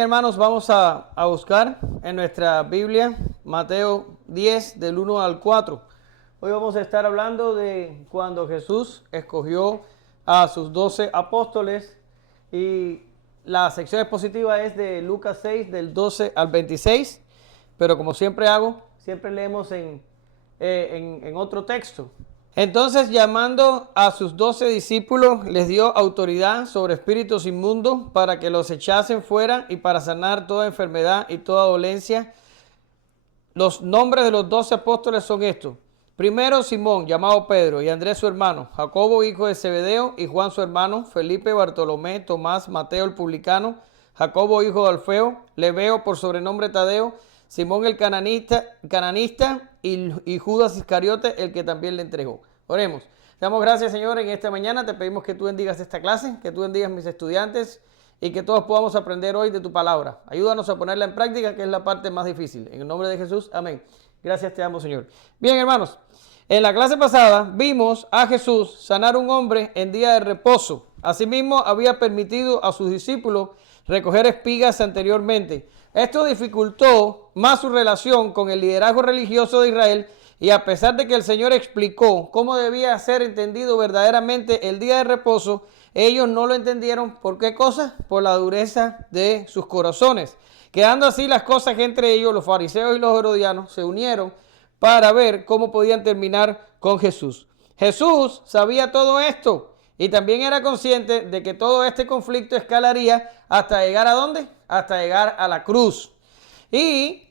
Bien, hermanos, vamos a buscar en nuestra Biblia Mateo 10 del 1 al 4. Hoy vamos a estar hablando de cuando Jesús escogió a sus 12 apóstoles y la sección expositiva es de Lucas 6 del 12 al 26, pero como siempre hago, siempre leemos en otro texto. Entonces, llamando a sus 12 discípulos, les dio autoridad sobre espíritus inmundos para que los echasen fuera y para sanar toda enfermedad y toda dolencia. Los nombres de los 12 apóstoles son estos. Primero, Simón, llamado Pedro, y Andrés su hermano, Jacobo, hijo de Zebedeo, y Juan su hermano, Felipe, Bartolomé, Tomás, Mateo el publicano, Jacobo, hijo de Alfeo, Lebeo, por sobrenombre Tadeo, Simón el cananista y Judas Iscariote, el que también le entregó. Oremos. Te damos gracias, Señor, en esta mañana. Te pedimos que tú bendigas esta clase, que tú bendigas mis estudiantes y que todos podamos aprender hoy de tu palabra. Ayúdanos a ponerla en práctica, que es la parte más difícil. En el nombre de Jesús, amén. Gracias te damos, Señor. Bien, hermanos, en la clase pasada vimos a Jesús sanar a un hombre en día de reposo. Asimismo, había permitido a sus discípulos recoger espigas anteriormente. Esto dificultó más su relación con el liderazgo religioso de Israel, y a pesar de que el Señor explicó cómo debía ser entendido verdaderamente el día de reposo, ellos no lo entendieron. ¿Por qué cosa? Por la dureza de sus corazones. Quedando así las cosas entre ellos, los fariseos y los herodianos se unieron para ver cómo podían terminar con Jesús. Jesús sabía todo esto y también era consciente de que todo este conflicto escalaría hasta llegar ¿a dónde? Hasta llegar a la cruz. Y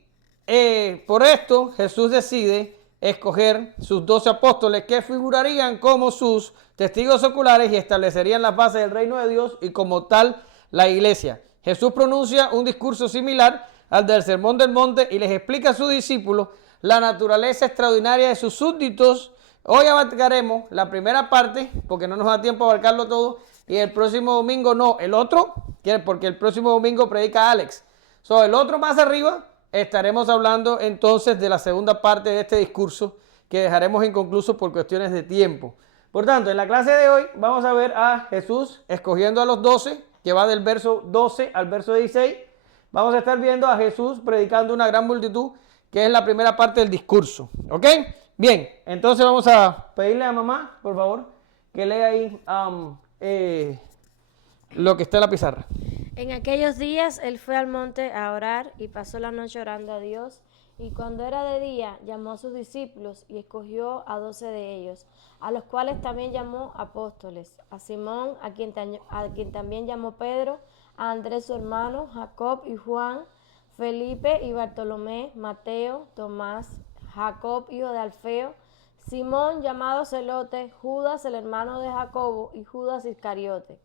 por esto Jesús decide escoger sus 12 apóstoles que figurarían como sus testigos oculares y establecerían las bases del reino de Dios y como tal la iglesia. Jesús pronuncia un discurso similar al del Sermón del Monte y les explica a sus discípulos la naturaleza extraordinaria de sus súbditos. Hoy abarcaremos la primera parte porque no nos da tiempo a abarcarlo todo, y el próximo domingo no, el otro, porque el próximo domingo predica Alex. El otro más arriba estaremos hablando entonces de la segunda parte de este discurso que dejaremos inconcluso por cuestiones de tiempo. Por tanto, en la clase de hoy vamos a ver a Jesús escogiendo a los 12, que va del verso 12 al verso 16. Vamos a estar viendo a Jesús predicando una gran multitud, que es la primera parte del discurso. ¿Ok? Bien, entonces vamos a pedirle a mamá, por favor, que lea ahí lo que está en la pizarra. En aquellos días él fue al monte a orar y pasó la noche orando a Dios. Y cuando era de día, llamó a sus discípulos y escogió a 12 de ellos, a los cuales también llamó apóstoles: a Simón, a quien también llamó Pedro, a Andrés su hermano, Jacob y Juan, Felipe y Bartolomé, Mateo, Tomás, Jacob hijo de Alfeo, Simón llamado Celote, Judas el hermano de Jacobo y Judas Iscariote,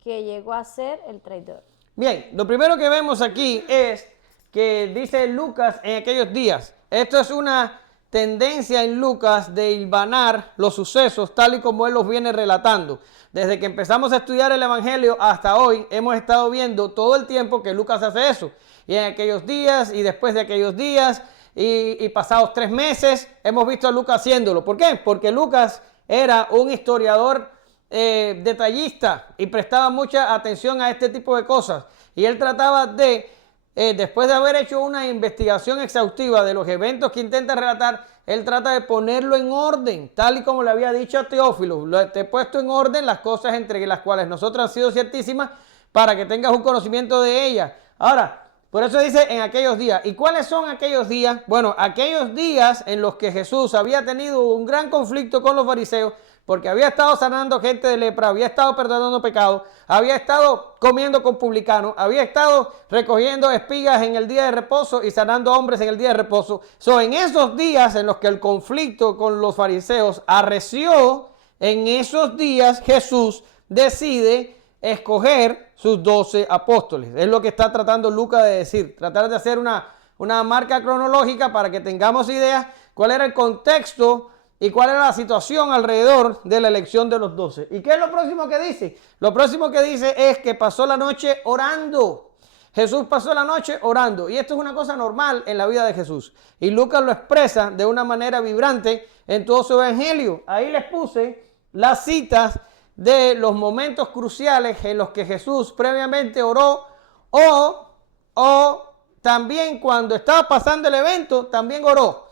que llegó a ser el traidor. Bien, lo primero que vemos aquí es que dice Lucas en aquellos días. Esto es una tendencia en Lucas de hilvanar los sucesos tal y como él los viene relatando. Desde que empezamos a estudiar el Evangelio hasta hoy hemos estado viendo todo el tiempo que Lucas hace eso. Y en aquellos días y después de aquellos días y pasados 3 meses hemos visto a Lucas haciéndolo. ¿Por qué? Porque Lucas era un historiador detallista y prestaba mucha atención a este tipo de cosas, y él trataba de después de haber hecho una investigación exhaustiva de los eventos que intenta relatar, él trata de ponerlo en orden, tal y como le había dicho a Teófilo: te he puesto en orden las cosas entre las cuales nosotros han sido ciertísimas, para que tengas un conocimiento de ellas. Ahora, por eso dice en aquellos días. ¿Y cuáles son aquellos días? Bueno, aquellos días en los que Jesús había tenido un gran conflicto con los fariseos, porque había estado sanando gente de lepra, había estado perdonando pecados, había estado comiendo con publicanos, había estado recogiendo espigas en el día de reposo y sanando hombres en el día de reposo. En esos días en los que el conflicto con los fariseos arreció, en esos días Jesús decide escoger sus 12 apóstoles. Es lo que está tratando Lucas de decir, tratar de hacer una marca cronológica para que tengamos idea cuál era el contexto y cuál era la situación alrededor de la elección de los 12. ¿Y qué es lo próximo que dice? Lo próximo que dice es que pasó la noche orando. Jesús pasó la noche orando, y esto es una cosa normal en la vida de Jesús. Y Lucas lo expresa de una manera vibrante en todo su evangelio. Ahí les puse las citas de los momentos cruciales en los que Jesús previamente oró o o también cuando estaba pasando el evento, también oró.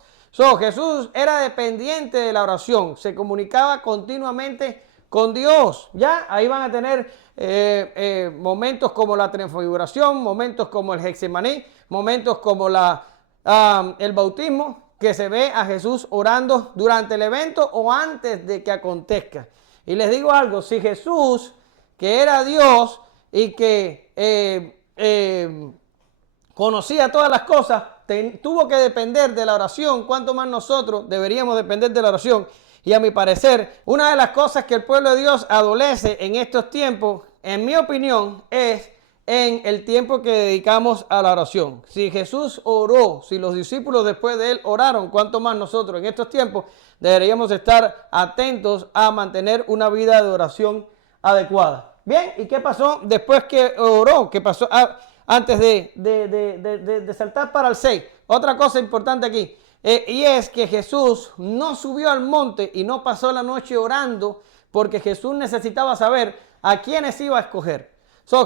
Jesús era dependiente de la oración, se comunicaba continuamente con Dios. Ya ahí van a tener momentos como la transfiguración, momentos como el Getsemaní, momentos como el bautismo, que se ve a Jesús orando durante el evento o antes de que acontezca. Y les digo algo, si Jesús, que era Dios y que conocía todas las cosas, tuvo que depender de la oración, ¿cuánto más nosotros deberíamos depender de la oración? Y a mi parecer, una de las cosas que el pueblo de Dios adolece en estos tiempos, en mi opinión, es en el tiempo que dedicamos a la oración. Si Jesús oró, si los discípulos después de él oraron, ¿cuánto más nosotros en estos tiempos deberíamos estar atentos a mantener una vida de oración adecuada? Bien, ¿y qué pasó después que oró? ¿Qué pasó antes de saltar para el 6? Otra cosa importante aquí, y es que Jesús no subió al monte y no pasó la noche orando, porque Jesús necesitaba saber a quiénes iba a escoger.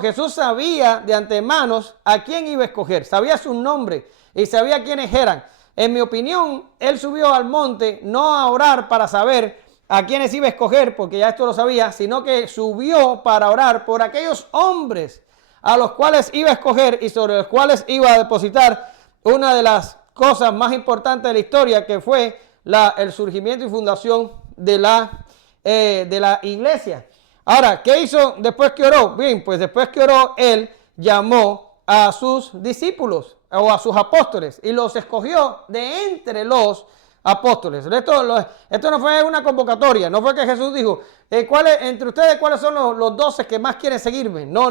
Jesús sabía de antemano a quién iba a escoger, sabía su nombre y sabía quiénes eran. En mi opinión, él subió al monte no a orar para saber a quiénes iba a escoger, porque ya esto lo sabía, sino que subió para orar por aquellos hombres a los cuales iba a escoger y sobre los cuales iba a depositar una de las cosas más importantes de la historia, que fue el surgimiento y fundación de la iglesia. Ahora, ¿qué hizo después que oró? Bien, pues después que oró, él llamó a sus discípulos o a sus apóstoles y los escogió de entre los apóstoles. Esto no fue una convocatoria, no fue que Jesús dijo, entre ustedes, ¿cuáles son los 12 que más quieren seguirme? No.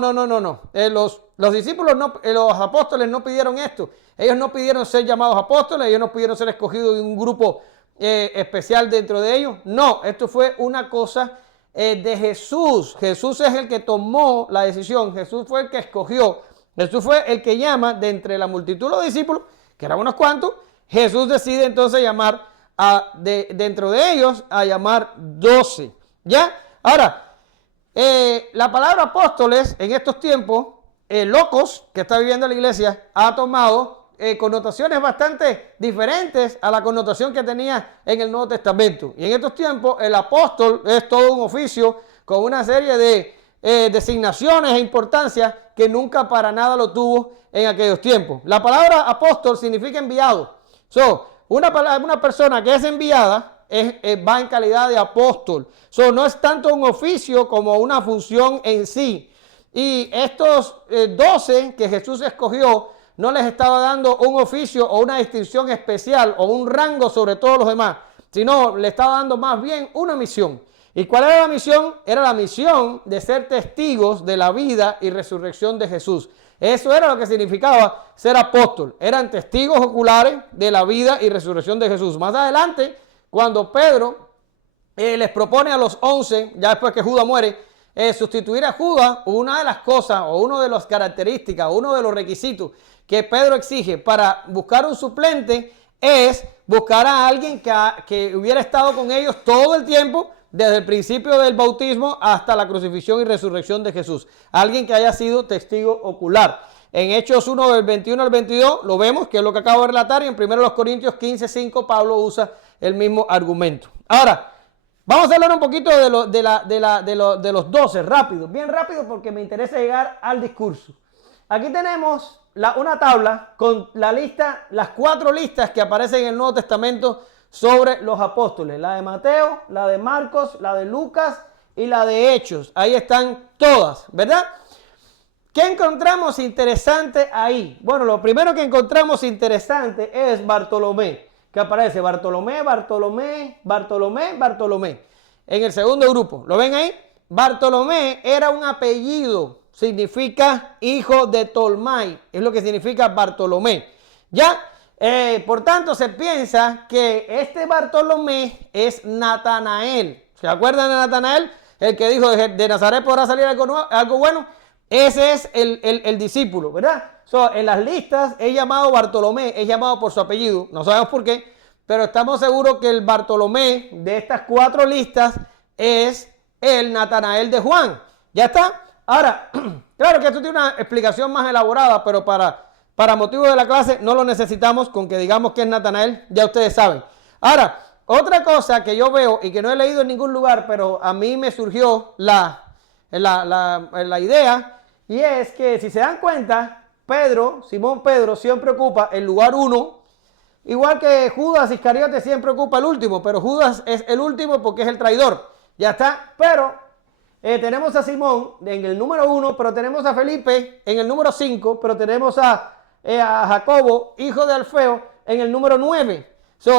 Los discípulos, los apóstoles no pidieron esto. Ellos no pidieron ser llamados apóstoles, ellos no pidieron ser escogidos de un grupo especial dentro de ellos. No, esto fue una cosa de Jesús. Jesús es el que tomó la decisión, Jesús fue el que escogió, Jesús fue el que llama de entre la multitud de los discípulos, que eran unos cuantos. Jesús decide entonces llamar dentro de ellos a llamar 12. ¿Ya? Ahora, la palabra apóstoles en estos tiempos, locos, que está viviendo la iglesia, ha tomado connotaciones bastante diferentes a la connotación que tenía en el Nuevo Testamento. Y en estos tiempos el apóstol es todo un oficio con una serie de designaciones e importancias que nunca para nada lo tuvo en aquellos tiempos. La palabra apóstol significa enviado. Una persona que es enviada va en calidad de apóstol. No es tanto un oficio como una función en sí. Y estos 12 que Jesús escogió no les estaba dando un oficio o una distinción especial o un rango sobre todos los demás, sino le estaba dando más bien una misión. ¿Y cuál era la misión? Era la misión de ser testigos de la vida y resurrección de Jesús. Eso era lo que significaba ser apóstol. Eran testigos oculares de la vida y resurrección de Jesús. Más adelante, cuando Pedro les propone a los 11, ya después que Judas muere, sustituir a Judas, una de las cosas o una de las características, uno de los requisitos que Pedro exige para buscar un suplente es buscar a alguien que hubiera estado con ellos todo el tiempo, desde el principio del bautismo hasta la crucifixión y resurrección de Jesús. Alguien que haya sido testigo ocular. En Hechos 1, del 21 al 22, lo vemos, que es lo que acabo de relatar, y en 1 Corintios 15, 5, Pablo usa el mismo argumento. Ahora, vamos a hablar un poquito de los 12, rápido, bien rápido, porque me interesa llegar al discurso. Aquí tenemos una tabla con las 4 listas que aparecen en el Nuevo Testamento sobre los apóstoles. La de Mateo, la de Marcos, la de Lucas y la de Hechos. Ahí están todas, ¿verdad? ¿Qué encontramos interesante ahí? Bueno, lo primero que encontramos interesante es Bartolomé, que aparece Bartolomé. En el segundo grupo, ¿lo ven ahí? Bartolomé era un apellido, significa hijo de Tolmai, es lo que significa Bartolomé. ¿Ya? Por tanto, se piensa que este Bartolomé es Natanael. ¿Se acuerdan de Natanael? El que dijo, de Nazaret podrá salir algo bueno. Ese es el discípulo, ¿verdad? En las listas es llamado Bartolomé, es llamado por su apellido. No sabemos por qué, pero estamos seguros que el Bartolomé de estas 4 listas es el Natanael de Juan. ¿Ya está? Ahora, claro que esto tiene una explicación más elaborada, pero para para motivo de la clase no lo necesitamos, con que digamos que es Natanael, ya ustedes saben. Ahora, otra cosa que yo veo y que no he leído en ningún lugar, pero a mí me surgió la idea, y es que si se dan cuenta, Simón Pedro siempre ocupa el lugar 1, igual que Judas Iscariote siempre ocupa el último, pero Judas es el último porque es el traidor. Ya está, pero tenemos a Simón en el número 1, pero tenemos a Felipe en el número 5, pero tenemos a Jacobo, hijo de Alfeo, en el número 9.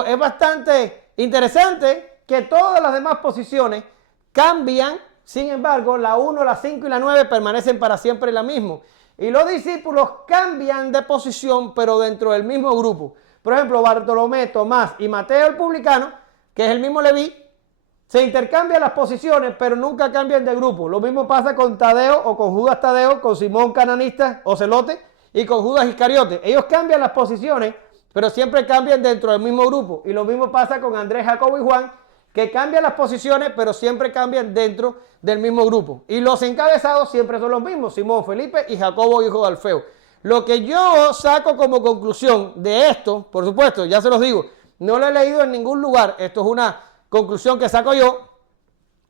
Es bastante interesante que todas las demás posiciones cambian, sin embargo, la 1, la 5 y la 9 permanecen para siempre la misma. Y los discípulos cambian de posición, pero dentro del mismo grupo. Por ejemplo, Bartolomé, Tomás y Mateo el publicano, que es el mismo Leví, se intercambian las posiciones, pero nunca cambian de grupo. Lo mismo pasa con Tadeo o con Judas Tadeo, con Simón Cananista o Celote y con Judas Iscariote. Ellos cambian las posiciones, pero siempre cambian dentro del mismo grupo. Y lo mismo pasa con Andrés, Jacobo y Juan, que cambian las posiciones, pero siempre cambian dentro del mismo grupo. Y los encabezados siempre son los mismos, Simón, Felipe y Jacobo, hijo de Alfeo. Lo que yo saco como conclusión de esto, por supuesto, ya se los digo, no lo he leído en ningún lugar, esto es una conclusión que saco yo,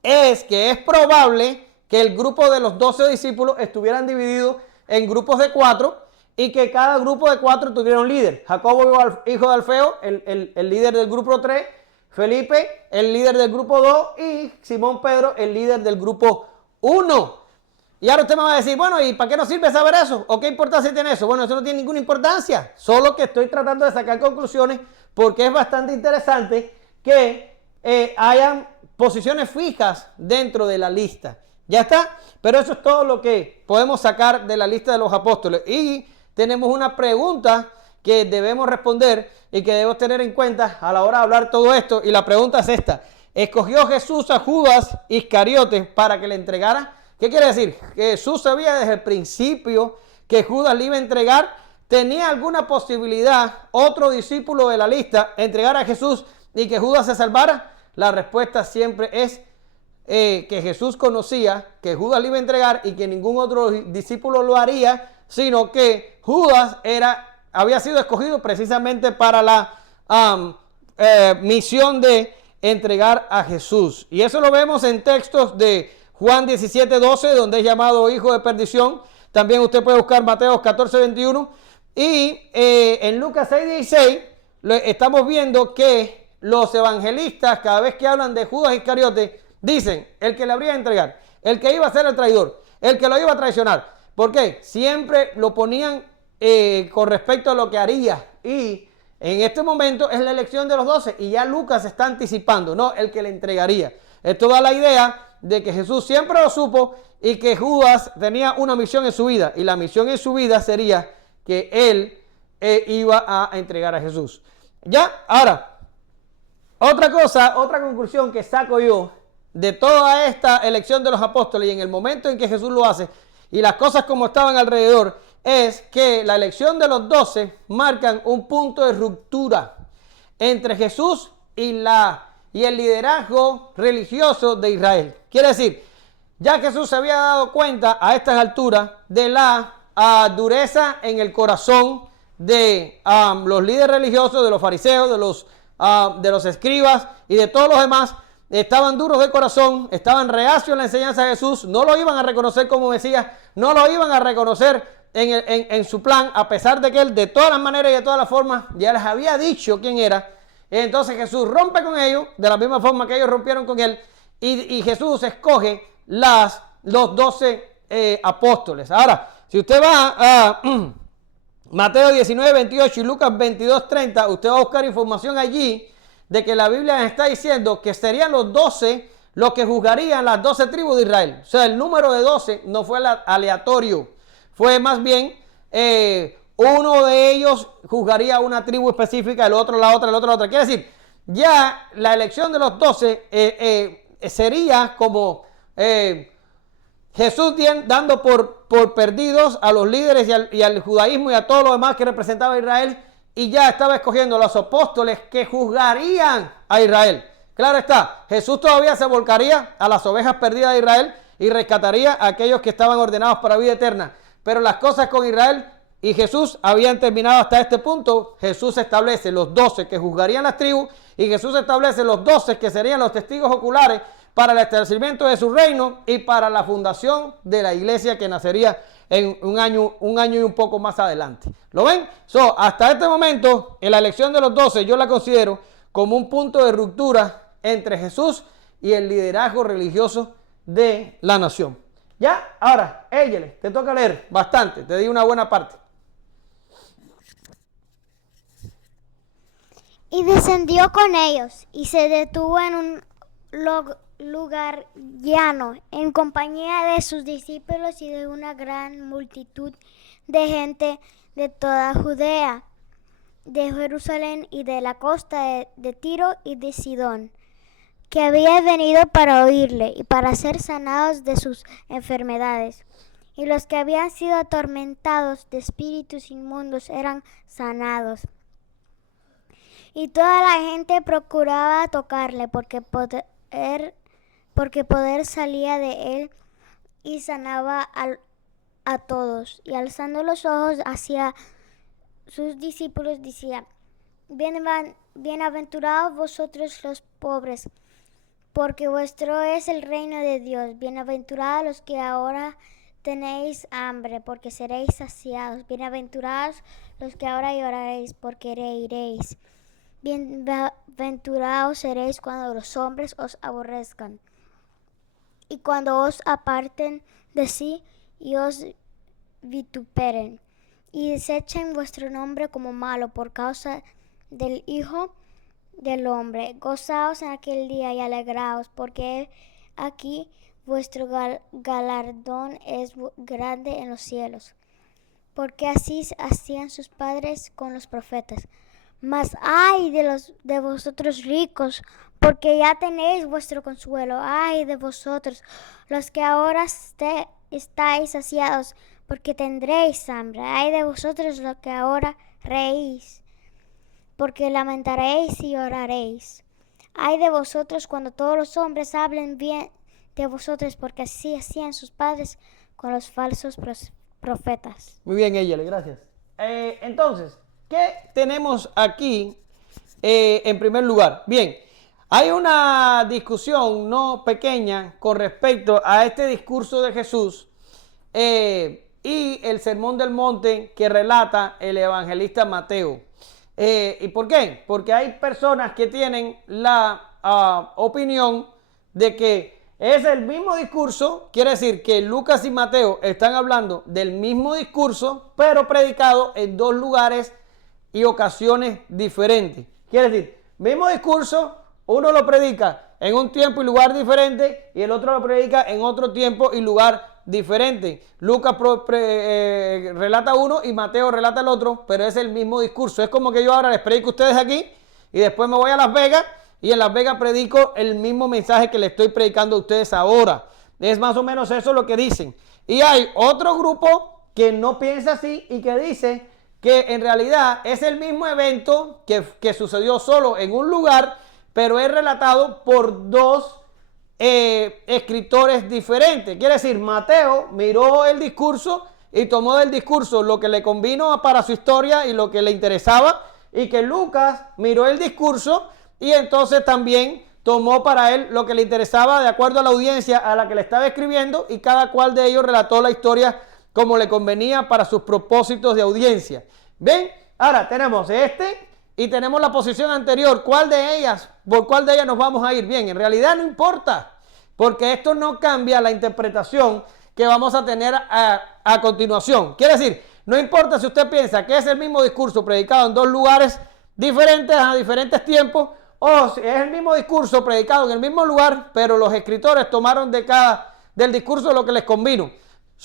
es que es probable que el grupo de los 12 discípulos estuvieran divididos en grupos de 4 y que cada grupo de 4 tuviera un líder. Jacobo, hijo de Alfeo, el líder del grupo 3, Felipe, el líder del grupo 2 y Simón Pedro, el líder del grupo 1. Y ahora usted me va a decir, bueno, ¿y para qué nos sirve saber eso? ¿O qué importancia tiene eso? Bueno, eso no tiene ninguna importancia, solo que estoy tratando de sacar conclusiones porque es bastante interesante que hayan posiciones fijas dentro de la lista. Ya está, pero eso es todo lo que podemos sacar de la lista de los apóstoles. Y tenemos una pregunta que debemos responder y que debemos tener en cuenta a la hora de hablar todo esto. Y la pregunta es esta: ¿escogió Jesús a Judas Iscariote para que le entregara? ¿Qué quiere decir? Que Jesús sabía desde el principio que Judas le iba a entregar. ¿Tenía alguna posibilidad otro discípulo de la lista entregar a Jesús y que Judas se salvara? La respuesta siempre es que Jesús conocía que Judas le iba a entregar y que ningún otro discípulo lo haría, sino que Judas había sido escogido precisamente para la misión de entregar a Jesús. Y eso lo vemos en textos de Juan 17:12, donde es llamado hijo de perdición. También usted puede buscar Mateo 14:21. Y en Lucas 6:16 estamos viendo que los evangelistas, cada vez que hablan de Judas Iscariote, dicen el que le habría de entregar, el que iba a ser el traidor, el que lo iba a traicionar. ¿Por qué? Siempre lo ponían con respecto a lo que haría. Y en este momento es la elección de los 12 y ya Lucas está anticipando, no, el que le entregaría. Esto da la idea de que Jesús siempre lo supo y que Judas tenía una misión en su vida. Y la misión en su vida sería que él iba a entregar a Jesús. Ya, ahora, otra cosa, otra conclusión que saco yo de toda esta elección de los apóstoles y en el momento en que Jesús lo hace y las cosas como estaban alrededor, es que la elección de los 12 marcan un punto de ruptura entre Jesús y el liderazgo religioso de Israel. Quiere decir, ya Jesús se había dado cuenta a estas alturas de la dureza en el corazón de los líderes religiosos, de los fariseos, de los escribas y de todos los demás. Estaban duros de corazón, estaban reacios en la enseñanza de Jesús, no lo iban a reconocer como Mesías, no lo iban a reconocer en su plan, a pesar de que él de todas las maneras y de todas las formas ya les había dicho quién era. Entonces Jesús rompe con ellos de la misma forma que ellos rompieron con él y Jesús escoge los 12 apóstoles. Ahora, si usted va a Mateo 19:28 y Lucas 22:30, usted va a buscar información allí de que la Biblia está diciendo que serían los 12 los que juzgarían las 12 tribus de Israel. O sea, el número de 12 no fue aleatorio, fue más bien uno de ellos juzgaría una tribu específica, el otro la otra, el otro la otra. Quiere decir, ya la elección de los 12 sería como Jesús dando por perdidos a los líderes y al judaísmo y a todo lo demás que representaba Israel, y ya estaba escogiendo a los apóstoles que juzgarían a Israel. Claro está, Jesús todavía se volcaría a las ovejas perdidas de Israel y rescataría a aquellos que estaban ordenados para vida eterna. Pero las cosas con Israel y Jesús habían terminado hasta este punto. Jesús establece los 12 que juzgarían las tribus y Jesús establece los 12 que serían los testigos oculares para el establecimiento de su reino y para la fundación de la iglesia que nacería en un año y un poco más adelante. ¿Lo ven? Hasta este momento, en la elección de los 12, yo la considero como un punto de ruptura entre Jesús y el liderazgo religioso de la nación. ¿Ya? Ahora, Eyele, te toca leer bastante, te di una buena parte. Y descendió con ellos y se detuvo en un lugar llano, en compañía de sus discípulos y de una gran multitud de gente de toda Judea, de Jerusalén y de la costa de Tiro y de Sidón, que había venido para oírle y para ser sanados de sus enfermedades. Y los que habían sido atormentados de espíritus inmundos eran sanados. Y toda la gente procuraba tocarle, porque poder salía de él y sanaba a todos. Y alzando los ojos hacia sus discípulos decía: Bienaventurados vosotros los pobres, porque vuestro es el reino de Dios. Bienaventurados los que ahora tenéis hambre, porque seréis saciados. Bienaventurados los que ahora lloraréis, porque reiréis. Bienaventurados seréis cuando los hombres os aborrezcan, y cuando os aparten de sí, y os vituperen, y desechen vuestro nombre como malo por causa del Hijo del Hombre. Gozaos en aquel día y alegraos, porque aquí vuestro galardón es grande en los cielos. Porque así hacían sus padres con los profetas. Mas ay de vosotros ricos, porque ya tenéis vuestro consuelo. Ay de vosotros los que ahora estáis saciados, porque tendréis hambre. Ay de vosotros los que ahora reís, porque lamentaréis y lloraréis. Ay de vosotros cuando todos los hombres hablen bien de vosotros, porque así hacían sus padres con los falsos profetas. Muy bien, Eyele, gracias. Entonces, ¿qué tenemos aquí en primer lugar? Bien, hay una discusión no pequeña con respecto a este discurso de Jesús y el Sermón del Monte que relata el evangelista Mateo. ¿Y por qué? Porque hay personas que tienen la opinión de que es el mismo discurso, quiere decir que Lucas y Mateo están hablando del mismo discurso, pero predicado en dos lugares y ocasiones diferentes. Quiere decir, mismo discurso, uno lo predica en un tiempo y lugar diferente y el otro lo predica en otro tiempo y lugar diferente. Lucas relata uno y Mateo relata el otro, pero es el mismo discurso. Es como que yo ahora les predico a ustedes aquí y después me voy a Las Vegas y en Las Vegas predico el mismo mensaje que le estoy predicando a ustedes ahora. Es más o menos eso lo que dicen. Y hay otro grupo que no piensa así y que dice que en realidad es el mismo evento que sucedió solo en un lugar, pero es relatado por dos escritores diferentes. Quiere decir, Mateo miró el discurso y tomó del discurso lo que le convino para su historia y lo que le interesaba, y que Lucas miró el discurso y entonces también tomó para él lo que le interesaba de acuerdo a la audiencia a la que le estaba escribiendo, y cada cual de ellos relató la historia como le convenía para sus propósitos de audiencia. ¿Ven? Ahora tenemos y tenemos la posición anterior. ¿Cuál de ellas? ¿Por cuál de ellas nos vamos a ir? Bien, en realidad no importa, porque esto no cambia la interpretación que vamos a tener a continuación. Quiere decir, no importa si usted piensa que es el mismo discurso predicado en dos lugares diferentes a diferentes tiempos, o si es el mismo discurso predicado en el mismo lugar, pero los escritores tomaron del discurso lo que les convino.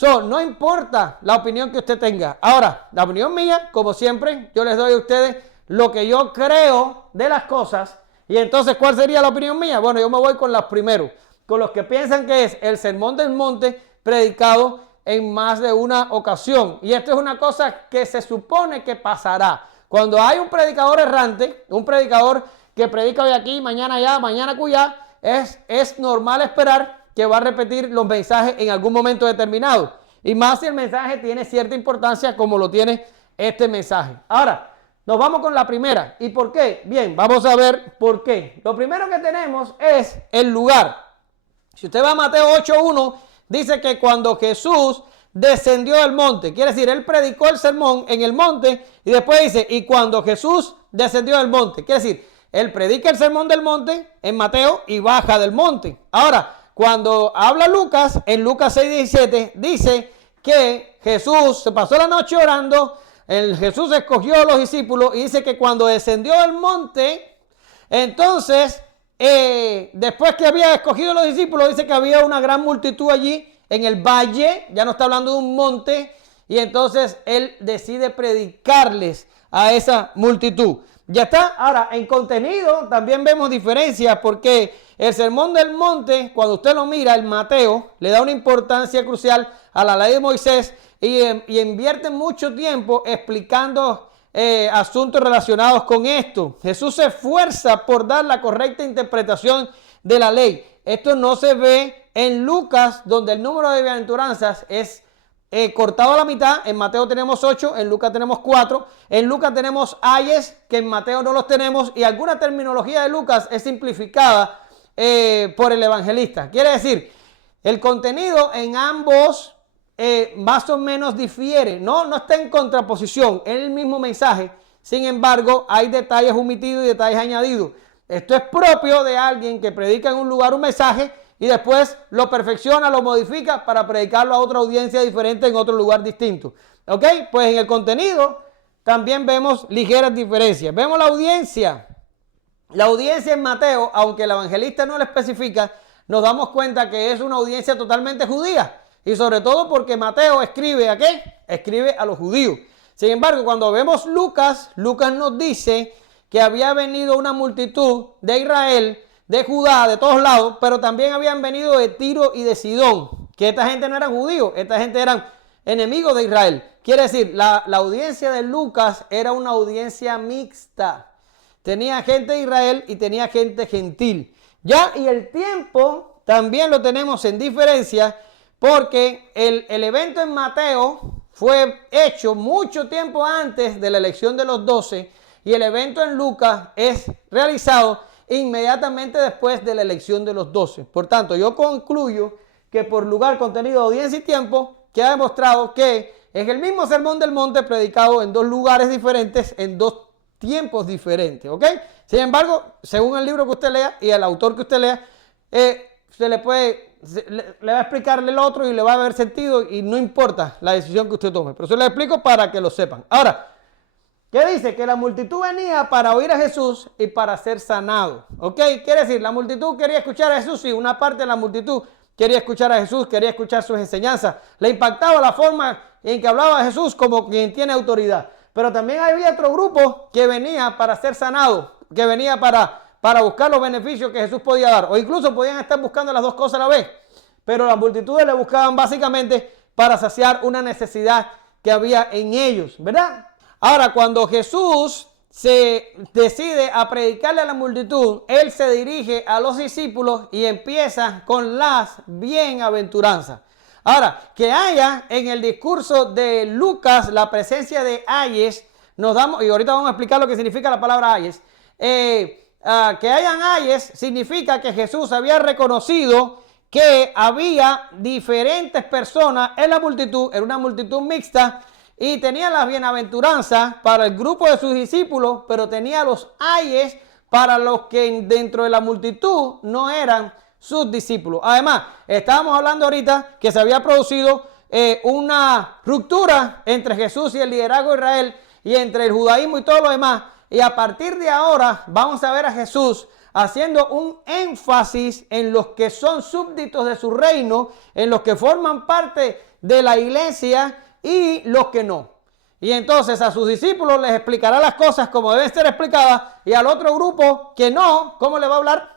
No importa la opinión que usted tenga. Ahora, la opinión mía, como siempre, yo les doy a ustedes lo que yo creo de las cosas. Y entonces, ¿cuál sería la opinión mía? Bueno, yo me voy con los primeros, con los que piensan que es el Sermón del Monte predicado en más de una ocasión. Y esto es una cosa que se supone que pasará. Cuando hay un predicador errante, un predicador que predica hoy aquí, mañana allá, mañana acullá, es normal esperar que va a repetir los mensajes en algún momento determinado. Y más si el mensaje tiene cierta importancia como lo tiene este mensaje. Ahora, nos vamos con la primera. ¿Y por qué? Bien, vamos a ver por qué. Lo primero que tenemos es el lugar. Si usted va a Mateo 8:1, dice que cuando Jesús descendió del monte, quiere decir, él predicó el sermón en el monte y después dice, y cuando Jesús descendió del monte, quiere decir, él predica el sermón del monte en Mateo y baja del monte. Ahora, cuando habla Lucas, en Lucas 6:17, dice que Jesús se pasó la noche orando, Jesús escogió a los discípulos y dice que cuando descendió del monte, entonces, después que había escogido a los discípulos, dice que había una gran multitud allí en el valle, ya no está hablando de un monte, y entonces él decide predicarles a esa multitud. Ya está. Ahora, en contenido también vemos diferencias porque el sermón del monte, cuando usted lo mira, el Mateo, le da una importancia crucial a la ley de Moisés y invierte mucho tiempo explicando asuntos relacionados con esto. Jesús se esfuerza por dar la correcta interpretación de la ley. Esto no se ve en Lucas, donde el número de bienaventuranzas es cortado a la mitad. En Mateo tenemos 8, en Lucas tenemos 4. En Lucas tenemos ayes, que en Mateo no los tenemos. Y alguna terminología de Lucas es simplificada por el evangelista. Quiere decir, el contenido en ambos más o menos difiere. No está en contraposición, es el mismo mensaje. Sin embargo, hay detalles omitidos y detalles añadidos. Esto es propio de alguien que predica en un lugar un mensaje y después lo perfecciona, lo modifica para predicarlo a otra audiencia diferente en otro lugar distinto. ¿Ok? Pues en el contenido también vemos ligeras diferencias. Vemos la audiencia. La audiencia en Mateo, aunque el evangelista no lo especifica, nos damos cuenta que es una audiencia totalmente judía. Y sobre todo porque Mateo escribe ¿a qué? Escribe a los judíos. Sin embargo, cuando vemos Lucas nos dice que había venido una multitud de Israel, de Judá, de todos lados, pero también habían venido de Tiro y de Sidón, que esta gente no eran judíos, esta gente eran enemigos de Israel. Quiere decir, la audiencia de Lucas era una audiencia mixta. Tenía gente de Israel y tenía gente gentil. Ya, y el tiempo también lo tenemos en diferencia, porque el evento en Mateo fue hecho mucho tiempo antes de la elección de los 12 y el evento en Lucas es realizado inmediatamente después de la elección de los 12. Por tanto, yo concluyo que por lugar, contenido, audiencia y tiempo, queda demostrado que es el mismo sermón del monte predicado en dos lugares diferentes, en dos tiempos diferentes, ¿ok? Sin embargo, según el libro que usted lea y el autor que usted lea, le va a explicarle el otro y le va a haber sentido y no importa la decisión que usted tome. Pero se lo explico para que lo sepan. Ahora, ¿qué dice? Que la multitud venía para oír a Jesús y para ser sanado. ¿Ok? Quiere decir, la multitud quería escuchar a Jesús y una parte de la multitud quería escuchar a Jesús, quería escuchar sus enseñanzas. Le impactaba la forma en que hablaba Jesús como quien tiene autoridad. Pero también había otro grupo que venía para ser sanado, que venía para buscar los beneficios que Jesús podía dar. O incluso podían estar buscando las dos cosas a la vez. Pero las multitudes le buscaban básicamente para saciar una necesidad que había en ellos, ¿verdad? Ahora, cuando Jesús se decide a predicarle a la multitud, él se dirige a los discípulos y empieza con las bienaventuranzas. Ahora, que haya en el discurso de Lucas la presencia de ayes, nos damos, y ahorita vamos a explicar lo que significa la palabra ayes, que hayan ayes significa que Jesús había reconocido que había diferentes personas en la multitud, era una multitud mixta, y tenía las bienaventuranzas para el grupo de sus discípulos, pero tenía los ayes para los que dentro de la multitud no eran sus discípulos. Además, estábamos hablando ahorita que se había producido una ruptura entre Jesús y el liderazgo de Israel y entre el judaísmo y todo lo demás. Y a partir de ahora vamos a ver a Jesús haciendo un énfasis en los que son súbditos de su reino, en los que forman parte de la iglesia y los que no. Y entonces a sus discípulos les explicará las cosas como deben ser explicadas y al otro grupo que no, ¿cómo le va a hablar?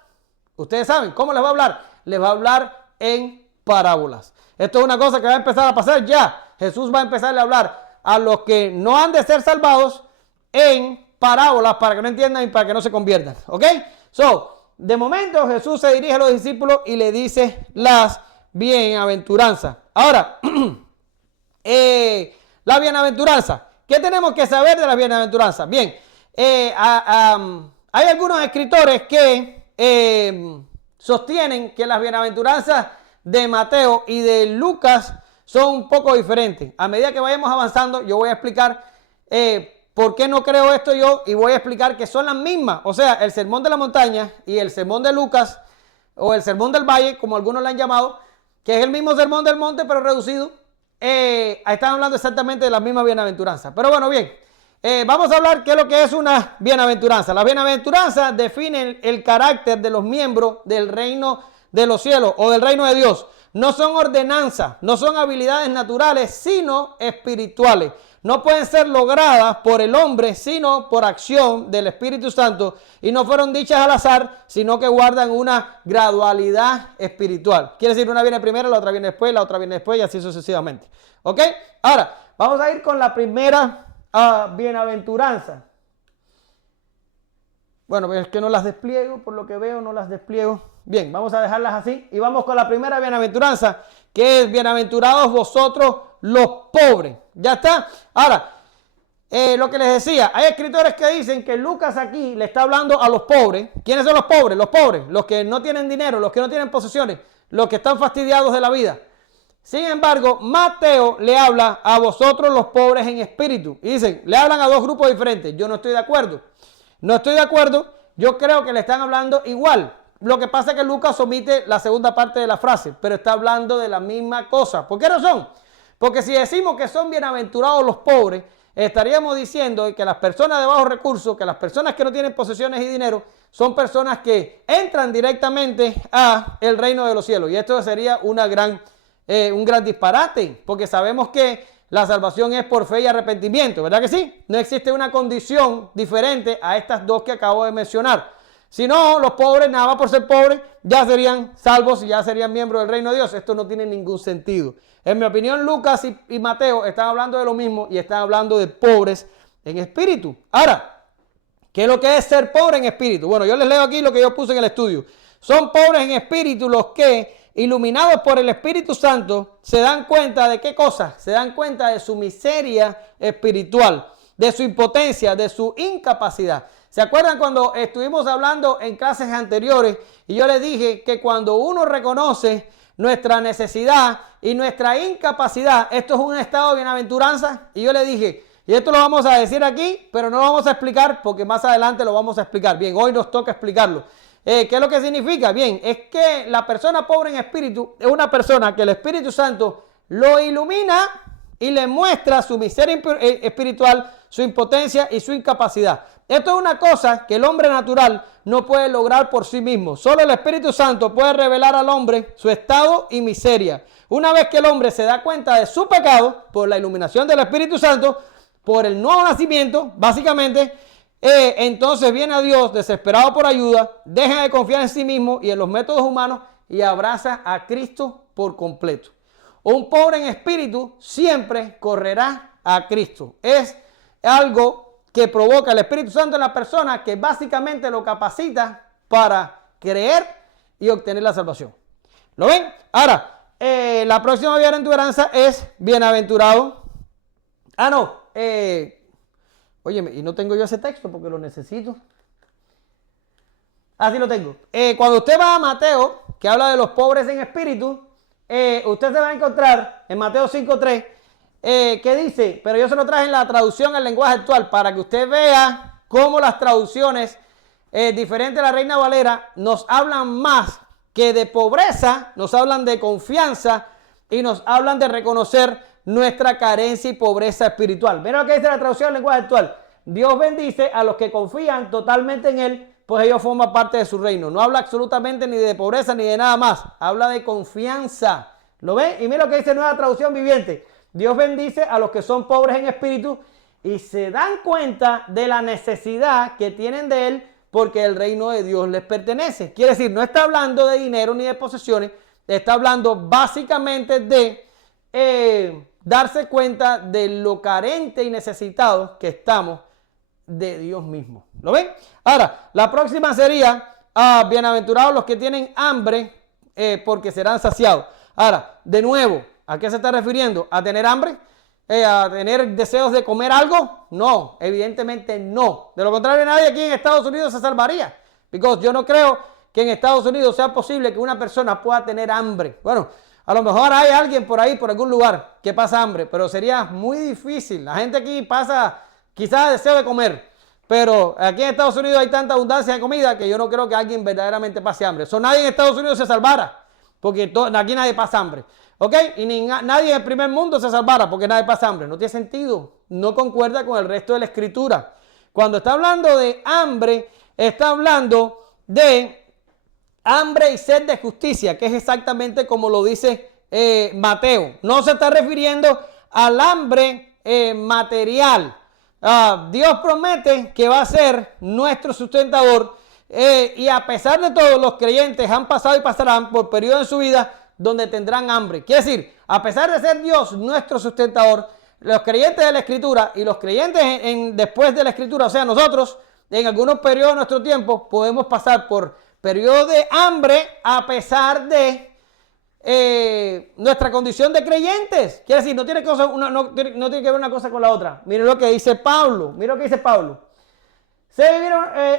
Ustedes saben, ¿cómo les va a hablar? Les va a hablar en parábolas. Esto es una cosa que va a empezar a pasar ya. Jesús va a empezar a hablar a los que no han de ser salvados en parábolas para que no entiendan y para que no se conviertan. ¿Ok? De momento Jesús se dirige a los discípulos y le dice las bienaventuranzas. Ahora, la bienaventuranza. ¿Qué tenemos que saber de la bienaventuranza? Bien, hay algunos escritores que sostienen que las bienaventuranzas de Mateo y de Lucas son un poco diferentes. A medida que vayamos avanzando, yo voy a explicar por qué no creo esto yo y voy a explicar que son las mismas. O sea, el sermón de la montaña y el sermón de Lucas o el sermón del valle, como algunos lo han llamado, que es el mismo sermón del monte pero reducido, están hablando exactamente de las mismas bienaventuranzas. Pero bueno, bien, vamos a hablar qué es lo que es una bienaventuranza. Las bienaventuranzas definen el carácter de los miembros del reino de los cielos o del reino de Dios. No son ordenanzas, no son habilidades naturales, sino espirituales. No pueden ser logradas por el hombre, sino por acción del Espíritu Santo. Y no fueron dichas al azar, sino que guardan una gradualidad espiritual. Quiere decir, una viene primero, la otra viene después, la otra viene después y así sucesivamente. ¿Ok? Ahora, vamos a ir con la primera bienaventuranza. Bueno, es que no las despliego, por lo que veo no las despliego. Bien, vamos a dejarlas así y vamos con la primera bienaventuranza, que es: bienaventurados vosotros los pobres. Ya está. Ahora, lo que les decía, hay escritores que dicen que Lucas aquí le está hablando a los pobres. ¿Quiénes son los pobres? Los pobres, los que no tienen dinero, los que no tienen posesiones, los que están fastidiados de la vida. Sin embargo, Mateo le habla a vosotros los pobres en espíritu. Y dicen, le hablan a dos grupos diferentes. Yo no estoy de acuerdo. No estoy de acuerdo. Yo creo que le están hablando igual. Lo que pasa es que Lucas omite la segunda parte de la frase, pero está hablando de la misma cosa. ¿Por qué razón? Porque si decimos que son bienaventurados los pobres, estaríamos diciendo que las personas de bajos recursos, que las personas que no tienen posesiones y dinero, son personas que entran directamente a el reino de los cielos. Y esto sería un gran disparate, porque sabemos que la salvación es por fe y arrepentimiento, ¿verdad que sí? No existe una condición diferente a estas dos que acabo de mencionar. Si no, los pobres, nada más por ser pobres, ya serían salvos y ya serían miembros del reino de Dios. Esto no tiene ningún sentido. En mi opinión, Lucas y Mateo están hablando de lo mismo y están hablando de pobres en espíritu. Ahora, ¿qué es lo que es ser pobre en espíritu? Bueno, yo les leo aquí lo que yo puse en el estudio. Son pobres en espíritu los que, iluminados por el Espíritu Santo, se dan cuenta de qué cosas, se dan cuenta de su miseria espiritual, de su impotencia, de su incapacidad. ¿Se acuerdan cuando estuvimos hablando en clases anteriores y yo les dije que cuando uno reconoce nuestra necesidad y nuestra incapacidad, esto es un estado de bienaventuranza? Y yo les dije, y esto lo vamos a decir aquí, pero no lo vamos a explicar porque más adelante lo vamos a explicar. Bien, hoy nos toca explicarlo. ¿Qué es lo que significa? Bien, es que la persona pobre en espíritu es una persona que el Espíritu Santo lo ilumina y le muestra su miseria espiritual, su impotencia y su incapacidad. Esto es una cosa que el hombre natural no puede lograr por sí mismo. Solo el Espíritu Santo puede revelar al hombre su estado y miseria. Una vez que el hombre se da cuenta de su pecado, por la iluminación del Espíritu Santo, por el nuevo nacimiento, básicamente, entonces viene a Dios desesperado por ayuda, deja de confiar en sí mismo y en los métodos humanos y abraza a Cristo por completo. Un pobre en espíritu siempre correrá a Cristo. Es algo que provoca el Espíritu Santo en la persona, que básicamente lo capacita para creer y obtener la salvación. ¿Lo ven? Ahora, la próxima bienaventuranza es bienaventurado. Óyeme, y no tengo yo ese texto porque lo necesito. Así lo tengo. Cuando usted va a Mateo, que habla de los pobres en espíritu, usted se va a encontrar en Mateo 5:3, que dice, pero yo se lo traje en la traducción al lenguaje actual para que usted vea cómo las traducciones diferentes de la Reina Valera nos hablan más que de pobreza, nos hablan de confianza y nos hablan de reconocer nuestra carencia y pobreza espiritual. Mira lo que dice la traducción al lenguaje actual. Dios bendice a los que confían totalmente en Él, pues ellos forman parte de su reino. No habla absolutamente ni de pobreza ni de nada más. Habla de confianza. ¿Lo ven? Y mira lo que dice Nueva Traducción Viviente. Dios bendice a los que son pobres en espíritu y se dan cuenta de la necesidad que tienen de Él, porque el reino de Dios les pertenece. Quiere decir, no está hablando de dinero ni de posesiones, está hablando básicamente de darse cuenta de lo carente y necesitados que estamos de Dios mismo. ¿Lo ven? Ahora, la próxima sería bienaventurados los que tienen hambre, porque serán saciados. Ahora, de nuevo, ¿a qué se está refiriendo? ¿A tener hambre? a tener deseos de comer algo? No, evidentemente no. De lo contrario, nadie aquí en Estados Unidos se salvaría. Porque yo no creo que en Estados Unidos sea posible que una persona pueda tener hambre. Bueno, a lo mejor hay alguien por ahí, por algún lugar, que pasa hambre, pero sería muy difícil. La gente aquí pasa quizás deseo de comer, pero aquí en Estados Unidos hay tanta abundancia de comida que yo no creo que alguien verdaderamente pase hambre. Nadie en Estados Unidos se salvara, porque aquí nadie pasa hambre. ¿Ok? Y nadie en el primer mundo se salvara porque nadie pasa hambre. No tiene sentido. No concuerda con el resto de la escritura. Cuando está hablando de hambre, está hablando de hambre y sed de justicia, que es exactamente como lo dice Mateo. No se está refiriendo al hambre material. Dios promete que va a ser nuestro sustentador. Y a pesar de todo, los creyentes han pasado y pasarán por periodos en su vida donde tendrán hambre. Quiere decir, a pesar de ser Dios nuestro sustentador, los creyentes de la Escritura y los creyentes después de la Escritura, o sea, nosotros, en algunos periodos de nuestro tiempo, podemos pasar por periodos de hambre a pesar de nuestra condición de creyentes. Quiere decir, no tiene que ver una cosa con la otra. Miren lo que dice Pablo. Miren lo que dice Pablo. Sé vivir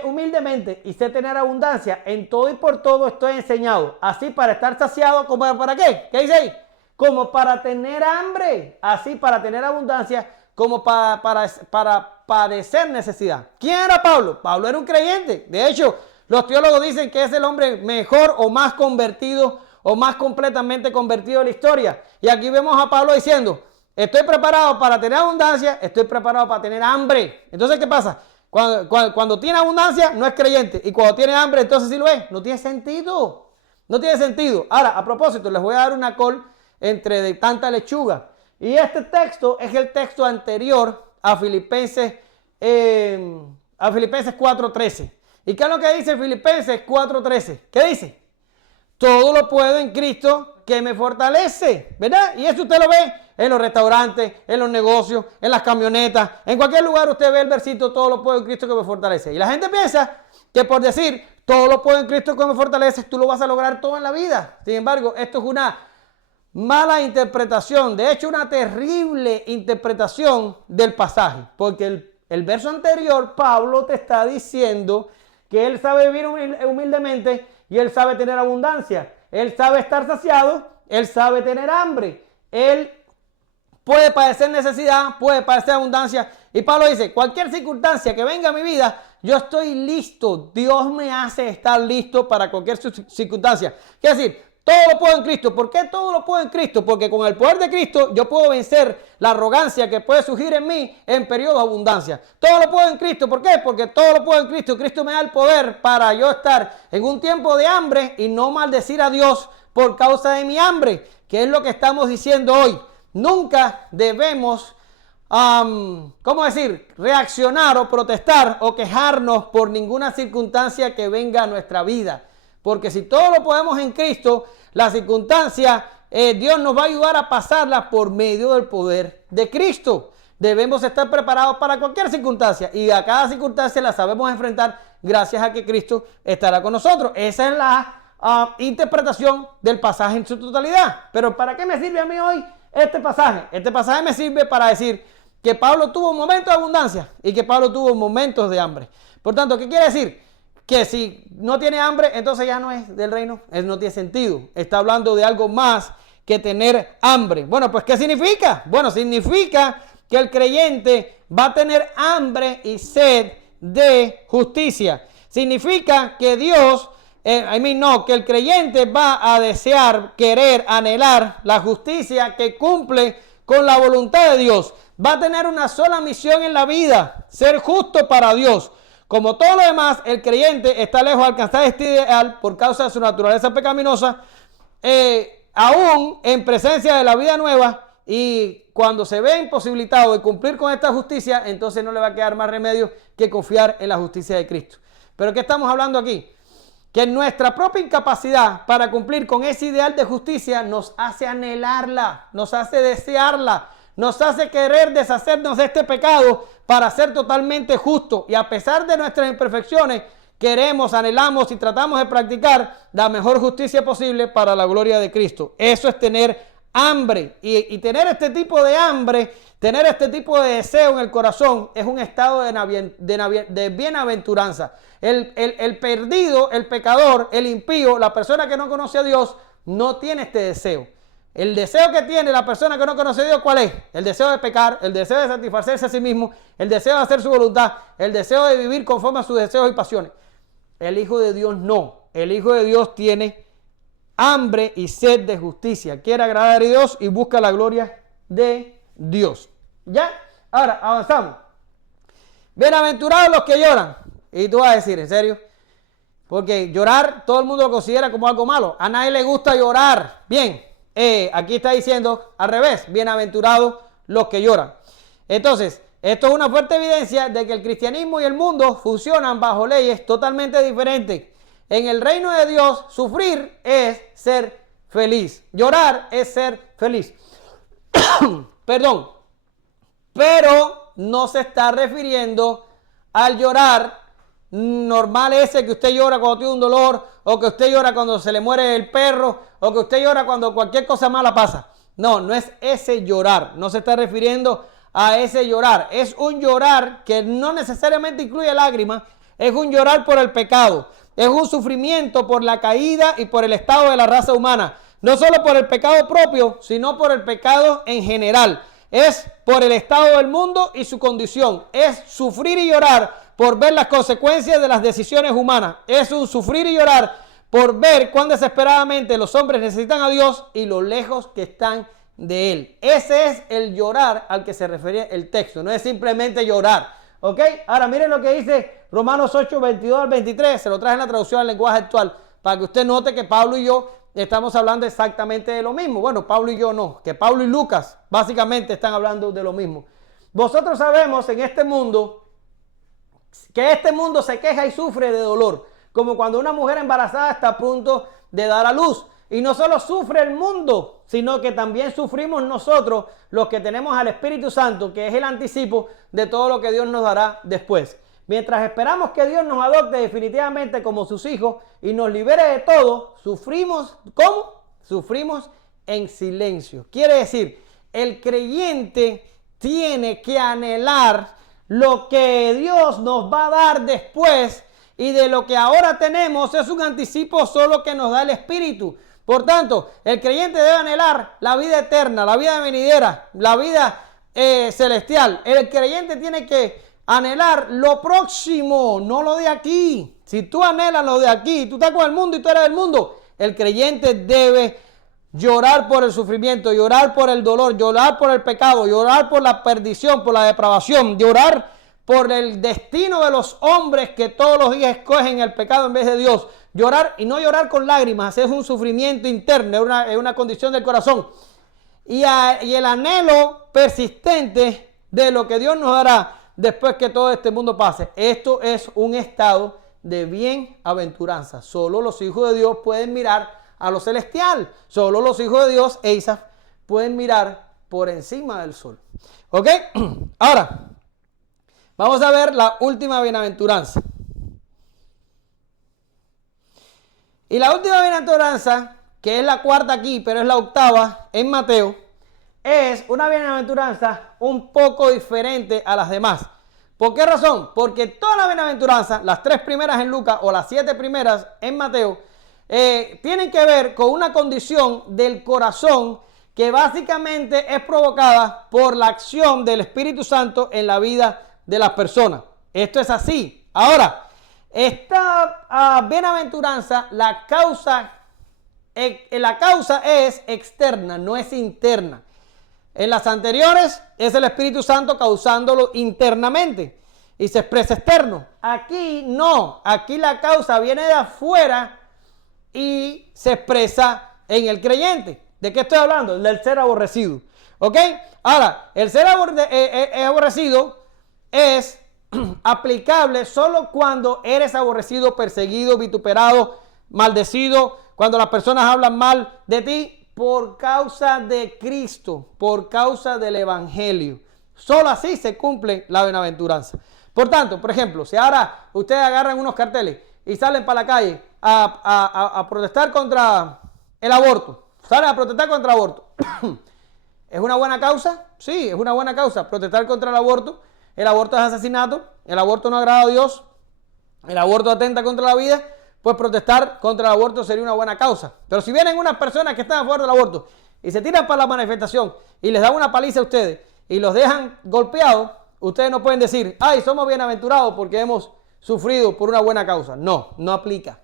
humildemente y sé tener abundancia. En todo y por todo estoy enseñado. Así para estar saciado, ¿como para qué? ¿Qué dice ahí? Como para tener hambre. Así para tener abundancia, como para padecer necesidad. ¿Quién era Pablo? Pablo era un creyente. De hecho, los teólogos dicen que es el hombre mejor o más convertido o más completamente convertido de la historia. Y aquí vemos a Pablo diciendo, estoy preparado para tener abundancia, estoy preparado para tener hambre. Entonces, ¿qué pasa? Cuando tiene abundancia, no es creyente. Y cuando tiene hambre, entonces sí lo es. No tiene sentido. No tiene sentido. Ahora, a propósito, les voy a dar una call entre de tanta lechuga. Y este texto es el texto anterior a Filipenses 4:13. ¿Y qué es lo que dice Filipenses 4:13? ¿Qué dice? Todo lo puedo en Cristo que me fortalece, ¿verdad? Y eso usted lo ve en los restaurantes, en los negocios, en las camionetas, en cualquier lugar usted ve el versito, todo lo puedo en Cristo que me fortalece. Y la gente piensa que por decir, todo lo puedo en Cristo que me fortalece, tú lo vas a lograr todo en la vida. Sin embargo, esto es una mala interpretación, de hecho una terrible interpretación del pasaje, porque el verso anterior, Pablo te está diciendo que él sabe vivir humildemente y él sabe tener abundancia, él sabe estar saciado, él sabe tener hambre, él puede padecer necesidad, puede padecer abundancia. Y Pablo dice, cualquier circunstancia que venga a mi vida, yo estoy listo. Dios me hace estar listo para cualquier circunstancia. Quiere decir, todo lo puedo en Cristo. ¿Por qué todo lo puedo en Cristo? Porque con el poder de Cristo yo puedo vencer la arrogancia que puede surgir en mí en periodos de abundancia. Todo lo puedo en Cristo. ¿Por qué? Porque todo lo puedo en Cristo. Cristo me da el poder para yo estar en un tiempo de hambre y no maldecir a Dios por causa de mi hambre, que es lo que estamos diciendo hoy. Nunca debemos, reaccionar o protestar o quejarnos por ninguna circunstancia que venga a nuestra vida. Porque si todo lo podemos en Cristo, la circunstancia, Dios nos va a ayudar a pasarla por medio del poder de Cristo. Debemos estar preparados para cualquier circunstancia y a cada circunstancia la sabemos enfrentar gracias a que Cristo estará con nosotros. Esa es la interpretación del pasaje en su totalidad. Pero ¿para qué me sirve a mí hoy este pasaje? Este pasaje me sirve para decir que Pablo tuvo momentos de abundancia y que Pablo tuvo momentos de hambre. Por tanto, ¿qué quiere decir? Que si no tiene hambre, entonces ya no es del reino. Eso no tiene sentido. Está hablando de algo más que tener hambre. Bueno, pues ¿qué significa? Bueno, significa que el creyente va a tener hambre y sed de justicia. Significa que Dios, que el creyente va a desear, querer, anhelar la justicia que cumple con la voluntad de Dios. Va a tener una sola misión en la vida, ser justo para Dios. Como todo lo demás, el creyente está lejos de alcanzar este ideal por causa de su naturaleza pecaminosa, aún en presencia de la vida nueva, y cuando se ve imposibilitado de cumplir con esta justicia, entonces no le va a quedar más remedio que confiar en la justicia de Cristo. ¿Pero qué estamos hablando aquí? Que nuestra propia incapacidad para cumplir con ese ideal de justicia nos hace anhelarla, nos hace desearla, nos hace querer deshacernos de este pecado para ser totalmente justos. Y a pesar de nuestras imperfecciones, queremos, anhelamos y tratamos de practicar la mejor justicia posible para la gloria de Cristo. Eso es tener hambre. Y tener este tipo de hambre, tener este tipo de deseo en el corazón es un estado de bienaventuranza. El perdido, el pecador, el impío, la persona que no conoce a Dios, no tiene este deseo. El deseo que tiene la persona que no conoce a Dios, ¿cuál es? El deseo de pecar, el deseo de satisfacerse a sí mismo, el deseo de hacer su voluntad, el deseo de vivir conforme a sus deseos y pasiones. El Hijo de Dios no. El Hijo de Dios tiene hambre y sed de justicia. Quiere agradar a Dios y busca la gloria de Dios. ¿Ya? Ahora, avanzamos. Bienaventurados los que lloran. Y tú vas a decir, ¿en serio? Porque llorar todo el mundo lo considera como algo malo. A nadie le gusta llorar. Bien. Aquí está diciendo al revés, bienaventurados los que lloran. Entonces, esto es una fuerte evidencia de que el cristianismo y el mundo funcionan bajo leyes totalmente diferentes. En el reino de Dios, sufrir es ser feliz. Llorar es ser feliz. Perdón. Pero no se está refiriendo al llorar normal ese que usted llora cuando tiene un dolor, o que usted llora cuando se le muere el perro, o que usted llora cuando cualquier cosa mala pasa. No, no es ese llorar. No se está refiriendo a ese llorar. Es un llorar que no necesariamente incluye lágrimas. Es un llorar por el pecado. Es un sufrimiento por la caída y por el estado de la raza humana. No solo por el pecado propio, sino por el pecado en general. Es por el estado del mundo y su condición. Es sufrir y llorar por ver las consecuencias de las decisiones humanas. Es un sufrir y llorar por ver cuán desesperadamente los hombres necesitan a Dios y lo lejos que están de Él. Ese es el llorar al que se refiere el texto. No es simplemente llorar. ¿Ok? Ahora miren lo que dice Romanos 8, 22 al 23. Se lo traje en la traducción al lenguaje actual, para que usted note que Pablo y yo estamos hablando exactamente de lo mismo. Bueno, Pablo y yo no, que Pablo y Lucas básicamente están hablando de lo mismo. Vosotros sabemos en este mundo que este mundo se queja y sufre de dolor, como cuando una mujer embarazada está a punto de dar a luz. Y no solo sufre el mundo, sino que también sufrimos nosotros, los que tenemos al Espíritu Santo, que es el anticipo de todo lo que Dios nos dará después. Mientras esperamos que Dios nos adopte definitivamente como sus hijos y nos libere de todo, sufrimos, ¿cómo? Sufrimos en silencio. Quiere decir, el creyente tiene que anhelar lo que Dios nos va a dar después, y de lo que ahora tenemos es un anticipo solo que nos da el Espíritu. Por tanto, el creyente debe anhelar la vida eterna, la vida venidera, la vida celestial. El creyente tiene que anhelar lo próximo, no lo de aquí. Si tú anhelas lo de aquí, tú estás con el mundo y tú eres del mundo, el creyente debe llorar por el sufrimiento, llorar por el dolor, llorar por el pecado, llorar por la perdición, por la depravación, llorar por el destino de los hombres que todos los días escogen el pecado en vez de Dios. Llorar, y no llorar con lágrimas, es un sufrimiento interno, es una condición del corazón. Y el anhelo persistente de lo que Dios nos dará después que todo este mundo pase. Esto es un estado de bienaventuranza. Solo los hijos de Dios pueden mirar a lo celestial. Solo los hijos de Dios, Eisaf, pueden mirar por encima del sol. ¿Ok? Ahora, vamos a ver la última bienaventuranza. Y la última bienaventuranza, que es la cuarta aquí, pero es la octava en Mateo, es una bienaventuranza un poco diferente a las demás. ¿Por qué razón? Porque todas las bienaventuranzas, las 3 primeras en Lucas o las 7 primeras en Mateo, tienen que ver con una condición del corazón que básicamente es provocada por la acción del Espíritu Santo en la vida de las personas. Esto es así. Ahora, esta bienaventuranza, la causa es externa, no es interna. En las anteriores es el Espíritu Santo causándolo internamente y se expresa externo. Aquí no, aquí la causa viene de afuera y se expresa en el creyente. ¿De qué estoy hablando? Del ser aborrecido. ¿Ok? Ahora, el ser aborrecido es aplicable solo cuando eres aborrecido, perseguido, vituperado, maldecido, cuando las personas hablan mal de ti por causa de Cristo, por causa del Evangelio. Solo así se cumple la bienaventuranza. Por tanto, por ejemplo, si ahora ustedes agarran unos carteles y salen para la calle a protestar contra el aborto, salen a protestar contra el aborto. ¿Es una buena causa? Sí, es una buena causa. Protestar contra el aborto. El aborto es asesinato. El aborto no agrada a Dios. El aborto atenta contra la vida. Pues protestar contra el aborto sería una buena causa. Pero si vienen unas personas que están a favor del aborto y se tiran para la manifestación y les dan una paliza a ustedes y los dejan golpeados, ustedes no pueden decir, ay, somos bienaventurados porque hemos sufrido por una buena causa. No, no aplica.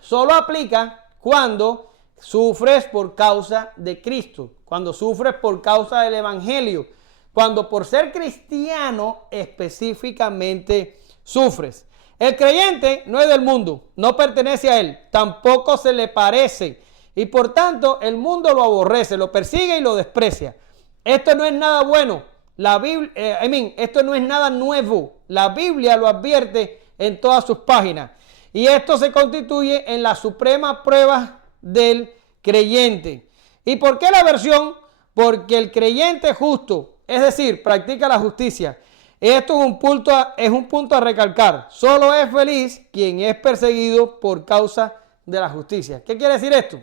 Solo aplica cuando sufres por causa de Cristo, cuando sufres por causa del Evangelio, cuando por ser cristiano específicamente sufres. El creyente no es del mundo, no pertenece a él, tampoco se le parece y por tanto el mundo lo aborrece, lo persigue y lo desprecia. Esto no es nada bueno, esto no es nada nuevo, la Biblia lo advierte en todas sus páginas y esto se constituye en la suprema prueba del creyente. ¿Y por qué la aversión? Porque el creyente justo, es decir, practica la justicia. Esto es un punto a recalcar. Solo es feliz quien es perseguido por causa de la justicia. ¿Qué quiere decir esto?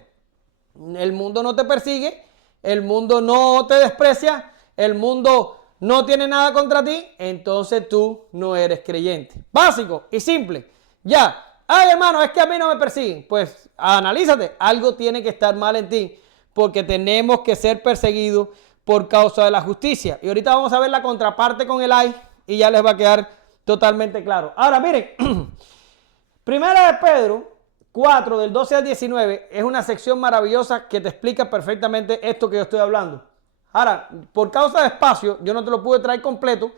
El mundo no te persigue, el mundo no te desprecia, el mundo no tiene nada contra ti, entonces tú no eres creyente. Básico y simple. Ya. Ay, hermano, es que a mí no me persiguen. Pues analízate, algo tiene que estar mal en ti, porque tenemos que ser perseguidos por causa de la justicia. Y ahorita vamos a ver la contraparte con el ay y ya les va a quedar totalmente claro. Ahora, miren, Primera de Pedro 4, del 12 al 19, es una sección maravillosa que te explica perfectamente esto que yo estoy hablando. Ahora, por causa de espacio, yo no te lo pude traer completo,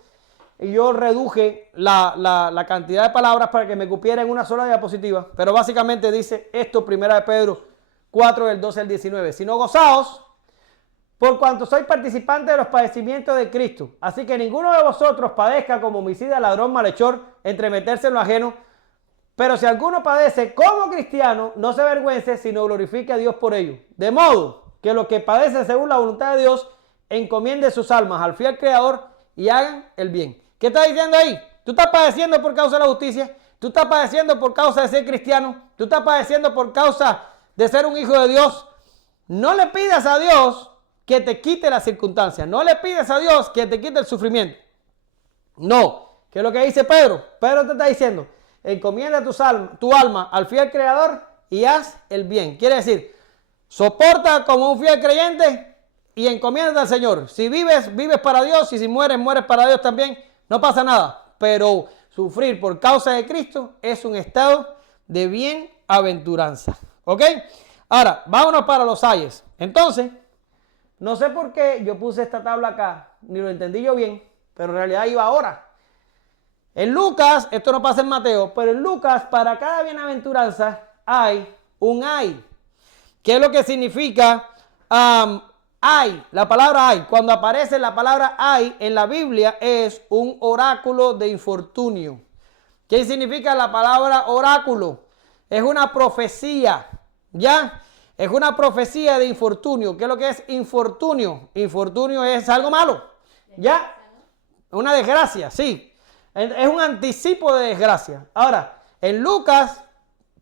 y yo reduje la cantidad de palabras para que me cupiera en una sola diapositiva. Pero básicamente dice esto, Primera de Pedro 4, del 12 al 19. Sino gozaos por cuanto sois participantes de los padecimientos de Cristo. Así que ninguno de vosotros padezca como homicida, ladrón, malhechor, entremeterse en lo ajeno. Pero si alguno padece como cristiano, no se avergüence, sino glorifique a Dios por ello. De modo que los que padecen según la voluntad de Dios, encomienden sus almas al fiel Creador y hagan el bien. ¿Qué está diciendo ahí? Tú estás padeciendo por causa de la justicia, tú estás padeciendo por causa de ser cristiano, tú estás padeciendo por causa de ser un hijo de Dios. No le pidas a Dios que te quite las circunstancias, no le pides a Dios que te quite el sufrimiento. No, ¿qué es lo que dice Pedro? Pedro te está diciendo, encomienda tu alma al fiel Creador y haz el bien. Quiere decir, soporta como un fiel creyente y encomiéndate al Señor. Si vives, vives para Dios, y si mueres, mueres para Dios también. No pasa nada, pero sufrir por causa de Cristo es un estado de bienaventuranza. ¿Ok? Ahora, vámonos para los ayes. Entonces, no sé por qué yo puse esta tabla acá, ni lo entendí yo bien, pero en realidad iba ahora. En Lucas, esto no pasa en Mateo, pero en Lucas, para cada bienaventuranza hay un ay. ¿Qué es lo que significa ay? La palabra ay, cuando aparece la palabra ay en la Biblia, es un oráculo de infortunio. ¿Qué significa la palabra oráculo? Es una profecía, ¿ya? Es una profecía de infortunio. ¿Qué es lo que es infortunio? Infortunio es algo malo, ¿ya? Una desgracia, sí. Es un anticipo de desgracia. Ahora, en Lucas,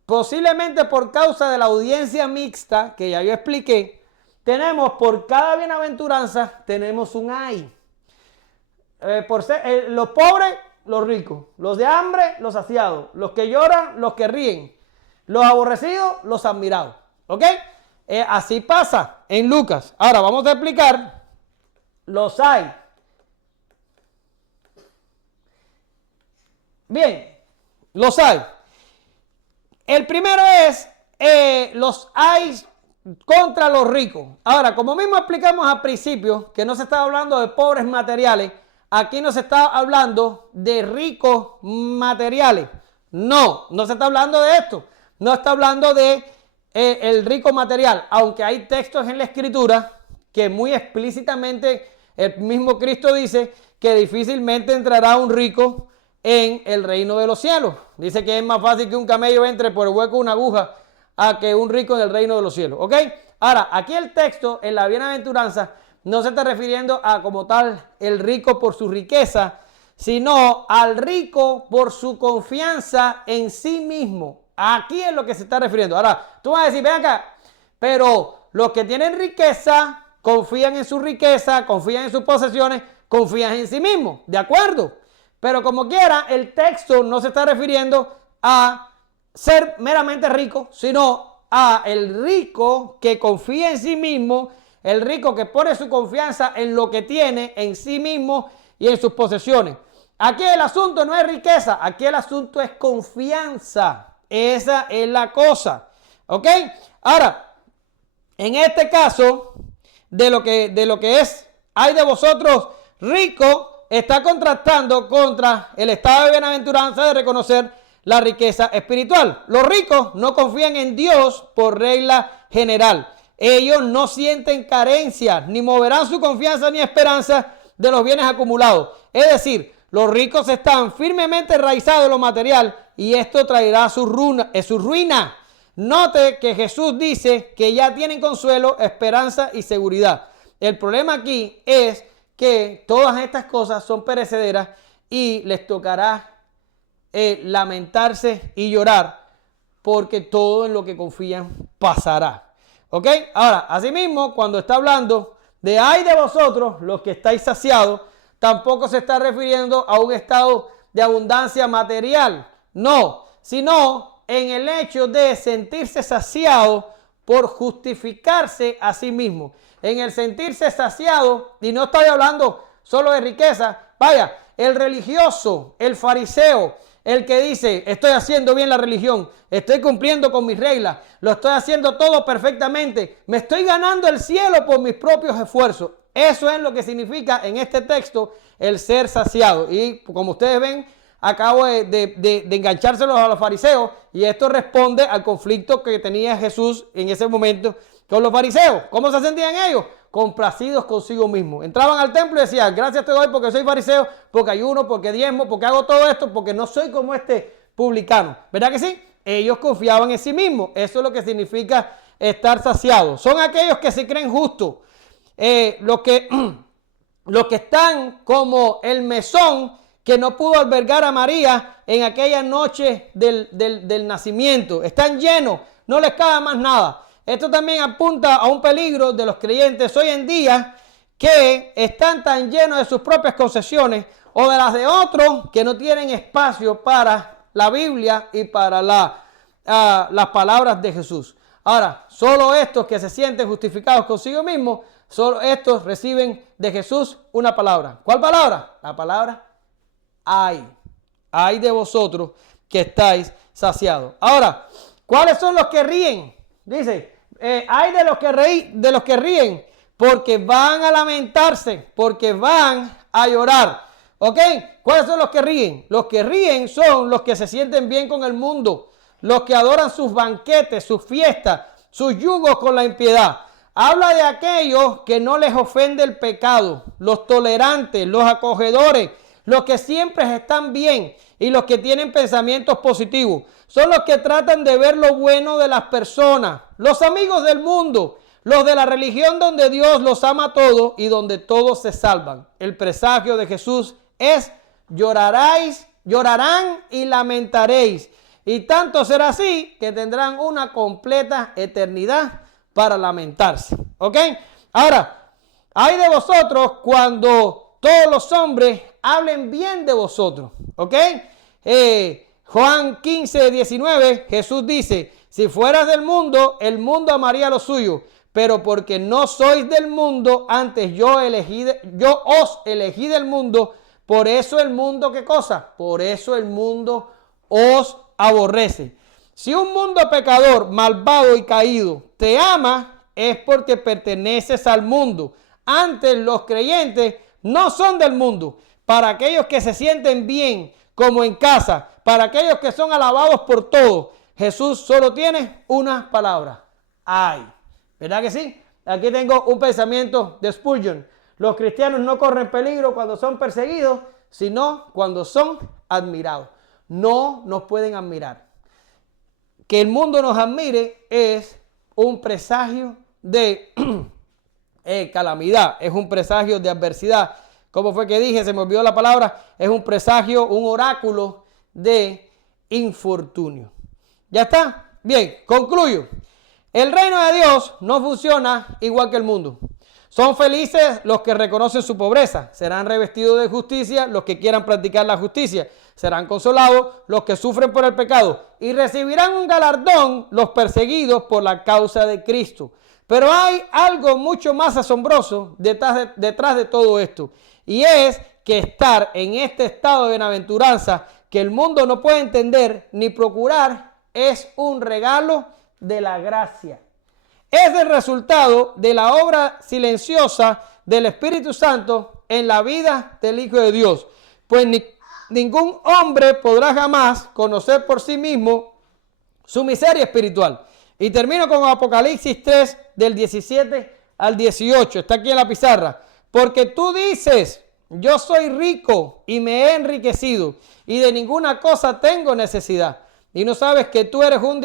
posiblemente por causa de la audiencia mixta, que ya yo expliqué, tenemos por cada bienaventuranza, tenemos un ay. Por ser, los pobres, los ricos. Los de hambre, los saciados. Los que lloran, los que ríen. Los aborrecidos, los admirados. ¿Ok? Así pasa en Lucas. Ahora vamos a explicar los ay. Bien, los hay. El primero es los hay contra los ricos. Ahora, como mismo explicamos al principio, que no se está hablando de pobres materiales, aquí no se está hablando de ricos materiales. No, no se está hablando de esto. No está hablando de el rico material, aunque hay textos en la Escritura que muy explícitamente el mismo Cristo dice que difícilmente entrará un rico en el reino de los cielos. Dice que es más fácil que un camello entre por el hueco de una aguja a que un rico en el reino de los cielos. ¿Ok? Ahora, aquí el texto en la bienaventuranza no se está refiriendo a como tal el rico por su riqueza, sino al rico por su confianza en sí mismo. Aquí es lo que se está refiriendo. Ahora, tú vas a decir, ven acá, Pero los que tienen riqueza confían en su riqueza, confían en sus posesiones, confían en sí mismos, ¿de acuerdo? Pero como quiera, el texto no se está refiriendo a ser meramente rico, sino a el rico que confía en sí mismo, el rico que pone su confianza en lo que tiene, en sí mismo y en sus posesiones. Aquí el asunto no es riqueza, aquí el asunto es confianza. Esa es la cosa, ¿ok? Ahora, en este caso, de lo que es, hay de vosotros ricos, está contrastando contra el estado de bienaventuranza de reconocer la riqueza espiritual. Los ricos no confían en Dios por regla general. Ellos no sienten carencia, ni moverán su confianza ni esperanza de los bienes acumulados. Es decir, los ricos están firmemente enraizados en lo material y esto traerá su ruina. Note que Jesús dice que ya tienen consuelo, esperanza y seguridad. El problema aquí es que todas estas cosas son perecederas y les tocará lamentarse y llorar porque todo en lo que confían pasará. ¿Ok? Ahora, asimismo, cuando está hablando de ay de vosotros, los que estáis saciados, tampoco se está refiriendo a un estado de abundancia material. No, sino en el hecho de sentirse saciado por justificarse a sí mismo. En el sentirse saciado, y no estoy hablando solo de riqueza, vaya, el religioso, el fariseo, el que dice, estoy haciendo bien la religión, estoy cumpliendo con mis reglas, lo estoy haciendo todo perfectamente, me estoy ganando el cielo por mis propios esfuerzos. Eso es lo que significa en este texto el ser saciado. Y como ustedes ven, acabo de enganchárselos a los fariseos y esto responde al conflicto que tenía Jesús en ese momento con los fariseos. ¿Cómo se sentían ellos? Complacidos consigo mismos. Entraban al templo y decían, gracias te doy porque soy fariseo, porque ayuno, porque diezmo, porque hago todo esto, porque no soy como este publicano. ¿Verdad que sí? Ellos confiaban en sí mismos. Eso es lo que significa estar saciados. Son aquellos que se creen justos. Los que están como el mesón que no pudo albergar a María en aquella noche del nacimiento. Están llenos, no les cabe más nada. Esto también apunta a un peligro de los creyentes hoy en día que están tan llenos de sus propias concesiones o de las de otros que no tienen espacio para la Biblia y para las palabras de Jesús. Ahora, solo estos que se sienten justificados consigo mismos, solo estos reciben de Jesús una palabra. ¿Cuál palabra? La palabra ay. Ay de vosotros que estáis saciados. Ahora, ¿cuáles son los que ríen? Dice, hay de los que ríen, porque van a lamentarse, porque van a llorar. ¿Ok? ¿Cuáles son los que ríen? Los que ríen son los que se sienten bien con el mundo, los que adoran sus banquetes, sus fiestas, sus yugos con la impiedad. Habla de aquellos que no les ofende el pecado, los tolerantes, los acogedores, los que siempre están bien y los que tienen pensamientos positivos. Son los que tratan de ver lo bueno de las personas, los amigos del mundo, los de la religión donde Dios los ama a todos y donde todos se salvan. El presagio de Jesús es llorarán y lamentaréis. Y tanto será así que tendrán una completa eternidad para lamentarse. ¿Ok? Ahora, hay de vosotros cuando todos los hombres hablen bien de vosotros. ¿Ok? Juan 15, 19, Jesús dice, si fueras del mundo, el mundo amaría lo suyo, pero porque no sois del mundo, antes yo os elegí del mundo, por eso el mundo, ¿qué cosa? Por eso el mundo os aborrece. Si un mundo pecador, malvado y caído te ama, es porque perteneces al mundo. Antes los creyentes no son del mundo. Para aquellos que se sienten bien, como en casa, para aquellos que son alabados por todos, Jesús solo tiene una palabra: ay. ¿Verdad que sí? Aquí tengo un pensamiento de Spurgeon. Los cristianos no corren peligro cuando son perseguidos, sino cuando son admirados. No nos pueden admirar. Que el mundo nos admire es un presagio de calamidad, es un presagio de adversidad. ¿Cómo fue que dije? Se me olvidó la palabra. Es un presagio, un oráculo de infortunio. ¿Ya está? Bien, concluyo. El reino de Dios no funciona igual que el mundo. Son felices los que reconocen su pobreza. Serán revestidos de justicia los que quieran practicar la justicia. Serán consolados los que sufren por el pecado. Y recibirán un galardón los perseguidos por la causa de Cristo. Pero hay algo mucho más asombroso detrás de todo esto. Y es que estar en este estado de bienaventuranza que el mundo no puede entender ni procurar es un regalo de la gracia. Es el resultado de la obra silenciosa del Espíritu Santo en la vida del Hijo de Dios. Pues ningún hombre podrá jamás conocer por sí mismo su miseria espiritual. Y termino con Apocalipsis 3, del 17 al 18. Está aquí en la pizarra. Porque tú dices, yo soy rico y me he enriquecido y de ninguna cosa tengo necesidad. Y no sabes que tú eres un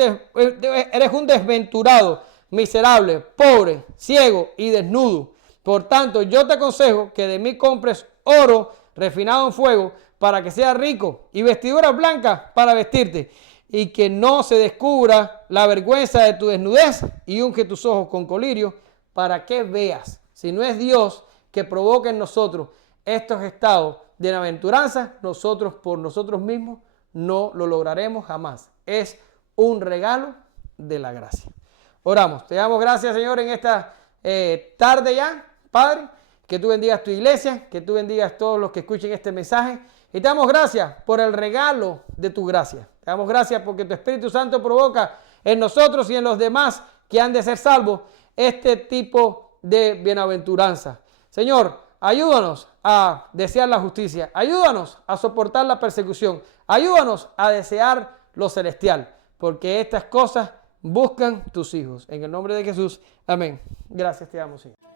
desventurado, miserable, pobre, ciego y desnudo. Por tanto, yo te aconsejo que de mí compres oro refinado en fuego para que seas rico y vestiduras blancas para vestirte y que no se descubra la vergüenza de tu desnudez y unge tus ojos con colirio para que veas. Si no es Dios que provoca en nosotros estos estados de bienaventuranza, nosotros por nosotros mismos no lo lograremos jamás. Es un regalo de la gracia. Oramos. Te damos gracias, Señor, en esta tarde ya, Padre, que tú bendigas tu iglesia, que tú bendigas a todos los que escuchen este mensaje. Y te damos gracias por el regalo de tu gracia. Te damos gracias porque tu Espíritu Santo provoca en nosotros y en los demás que han de ser salvos este tipo de bienaventuranza. Señor, ayúdanos a desear la justicia. Ayúdanos a soportar la persecución. Ayúdanos a desear lo celestial. Porque estas cosas buscan tus hijos. En el nombre de Jesús. Amén. Gracias, te amo, Señor.